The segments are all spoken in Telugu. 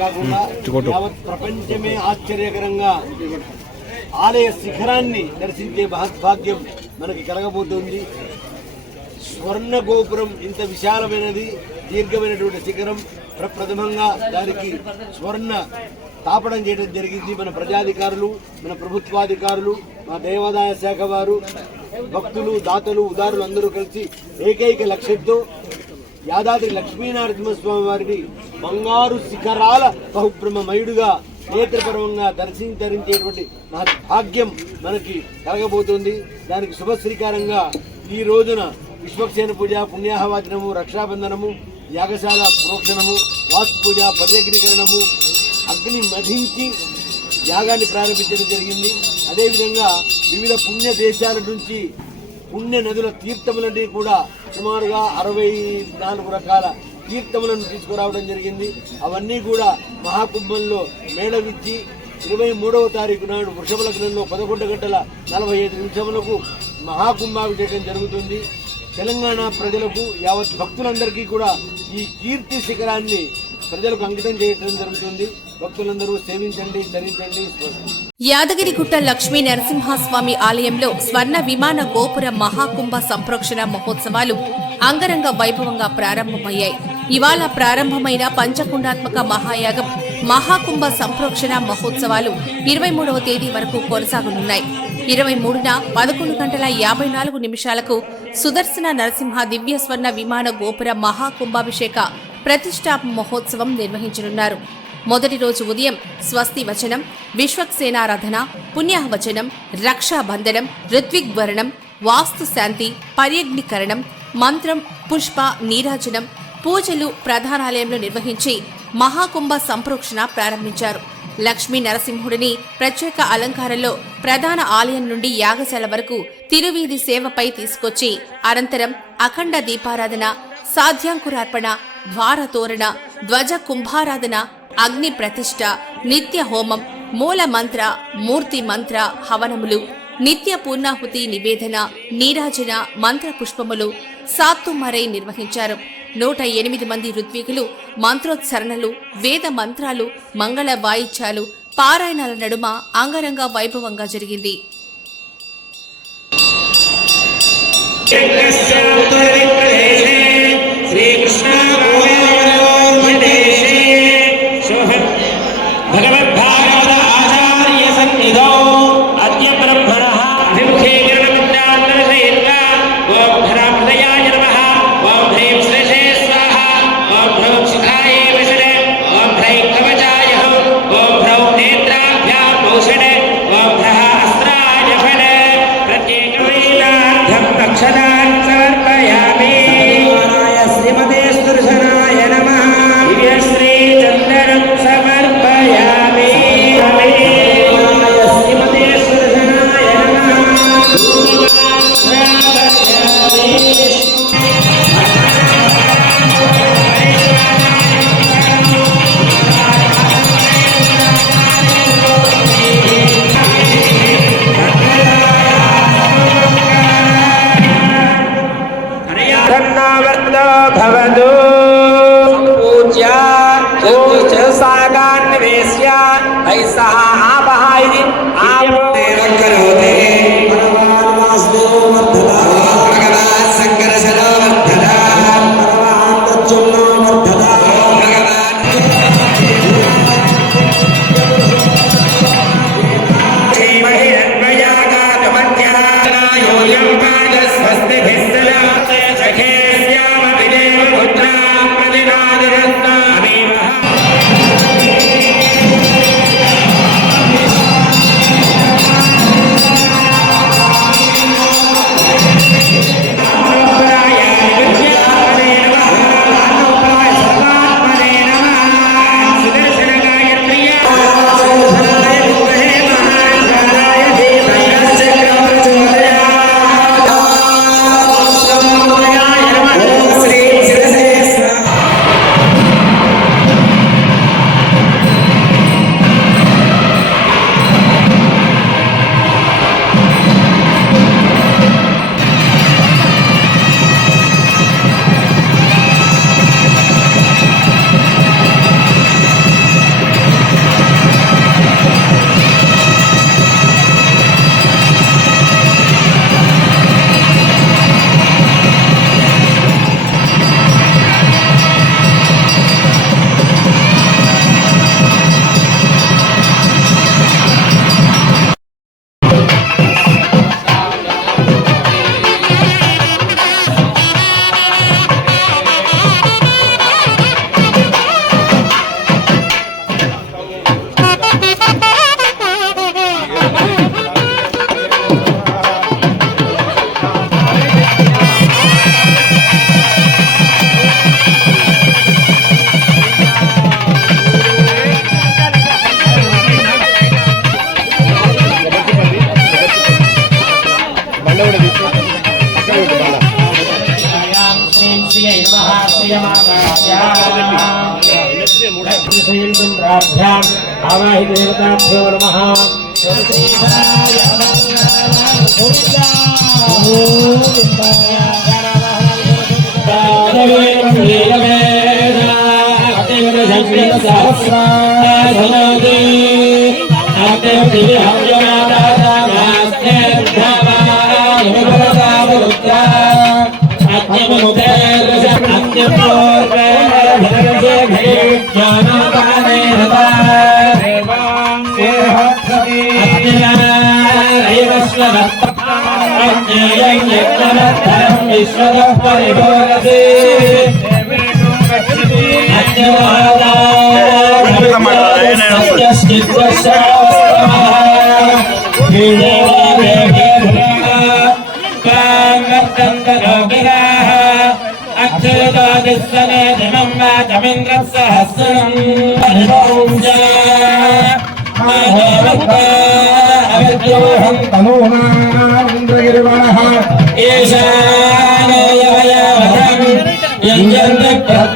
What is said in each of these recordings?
యావత్ ప్రపంచమే ఆశ్చర్యకరంగా ఆలయ శిఖరాన్ని దర్శించే మహద్భాగ్యం మనకి కలగబోతుంది. స్వర్ణ గోపురం ఇంత విశాలమైనది దీర్ఘమైనటువంటి శిఖరం ప్రప్రథమంగా దానికి స్వర్ణ తాపడం చేయడం జరిగింది మన ప్రజాధికారులు మన ప్రభుత్వాధికారులు మా దేవాదాయ శాఖ వారు భక్తులు దాతలు ఉదారులు అందరూ కలిసి ఏకైక లక్ష్యంతో యాదాద్రి లక్ష్మీనరసింహస్వామి వారిని బంగారు శిఖరాల బహుబ్రహ్మమయుడుగా నేత్రపర్వంగా దర్శించరించేటువంటి నా భాగ్యం మనకి కలగబోతుంది. దానికి శుభ శ్రీకారంగా ఈ రోజున విశ్వక్సేన పూజ పుణ్యాహవాచనము రక్షాబంధనము యాగశాల ప్రోక్షణము వాస్తు పూజ పర్యగ్రీకరణము అగ్ని మధించి యాగాన్ని ప్రారంభించడం జరిగింది. అదేవిధంగా వివిధ పుణ్య దేశాల నుంచి పుణ్య నదుల తీర్థములన్నీ కూడా సుమారుగా అరవై నాలుగు రకాల తీర్థములను తీసుకురావడం జరిగింది. అవన్నీ కూడా మహాకుంభంలో మేళవిచ్చి ఇరవై మూడవ తారీఖు నాడు వృషభ లగ్నంలో పదకొండు గంటల నలభై ఐదు నిమిషములకు మహాకుంభాభిషేకం జరుగుతుంది. తెలంగాణ ప్రజలకు యావత్ భక్తులందరికీ కూడా ఈ కీర్తి శిఖరాన్ని ప్రజలకు అంకితం చేయడం జరుగుతుంది. భక్తులందరూ సేవించండి ధరించండి యాదగిరిగుట్ట లక్ష్మీ నరసింహస్వామి ఆలయంలో స్వర్ణ విమాన గోపుర మహాకుంభ సంప్రోక్షణ మహోత్సవాలు అంగరంగ వైభవంగా ప్రారంభమయ్యాయి. ఇవాళ ప్రారంభమైన పంచకుండాత్మక మహాయాగం మహాకుంభ సంప్రోక్షణ మహోత్సవాలు ఇరవై మూడవ తేదీ వరకు కొనసాగనున్నాయి. ఇరవై మూడున పదకొండు గంటల యాభై నాలుగు నిమిషాలకు సుదర్శన నరసింహ దివ్య స్వర్ణ విమాన గోపుర మహాకుంభాభిషేక ప్రతిష్టాప మహోత్సవం నిర్వహించనున్నారు. మొదటి రోజు ఉదయం స్వస్తి వచనం విశ్వక్సేనారాధన పుణ్యవచనం రక్షాబంధనం ఋత్విగ్వరణం వాస్తు శాంతి పర్యగ్నికరణం మంత్రం పుష్ప నీరాజనం పూజలు ప్రధానాలయంలో నిర్వహించి మహాకుంభ సంప్రోక్షణ ప్రారంభించారు. లక్ష్మీ నరసింహుడిని ప్రత్యేక అలంకారంలో ప్రధాన ఆలయం నుండి యాగశాల వరకు తిరువీధి సేవపై తీసుకొచ్చి అనంతరం అఖండ దీపారాధన సాధ్యాంకురార్పణ ద్వారతోరణ ధ్వజ కుంభారాధన అగ్ని ప్రతిష్ట నిత్య హోమం మూల మంత్ర మూర్తి మంత్ర హవనములు నిత్య పూర్ణాహుతి నివేదన నీరాజన మంత్ర పుష్పములు సాత్తుమరై నిర్వహించారు. నూట ఎనిమిది మంది ఋత్వికులు మంత్రోత్సరణలు వేద మంత్రాలు మంగళ వాయిద్యాలు పారాయణాల నడుమ అంగరంగ వైభవంగా జరిగింది. భగవత్ भवतु Yeah. ప్రాభ్యాం ఆవాహి దేవతాభ్యో నమః विश्वतः परिभवते न्द्रसहस्रम् तनूना విశ్వద పరిభోగతే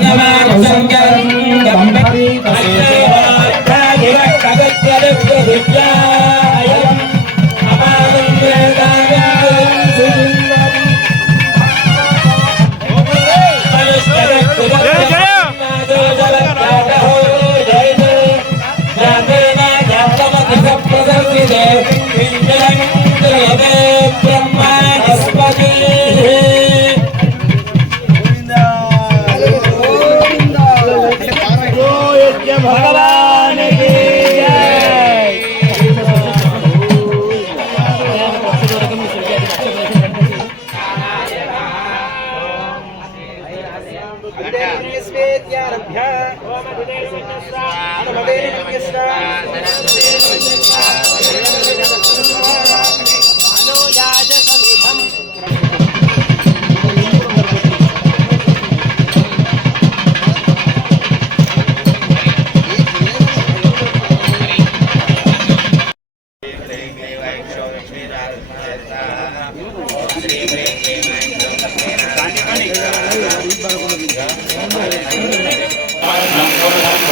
భగవాన్ ఓం అభిదేవ విజ్ఞస్త అనుమదేవ విజ్ఞస్త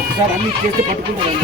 ఒకసారి అన్ని చేస్తే పట్టుకుంటారు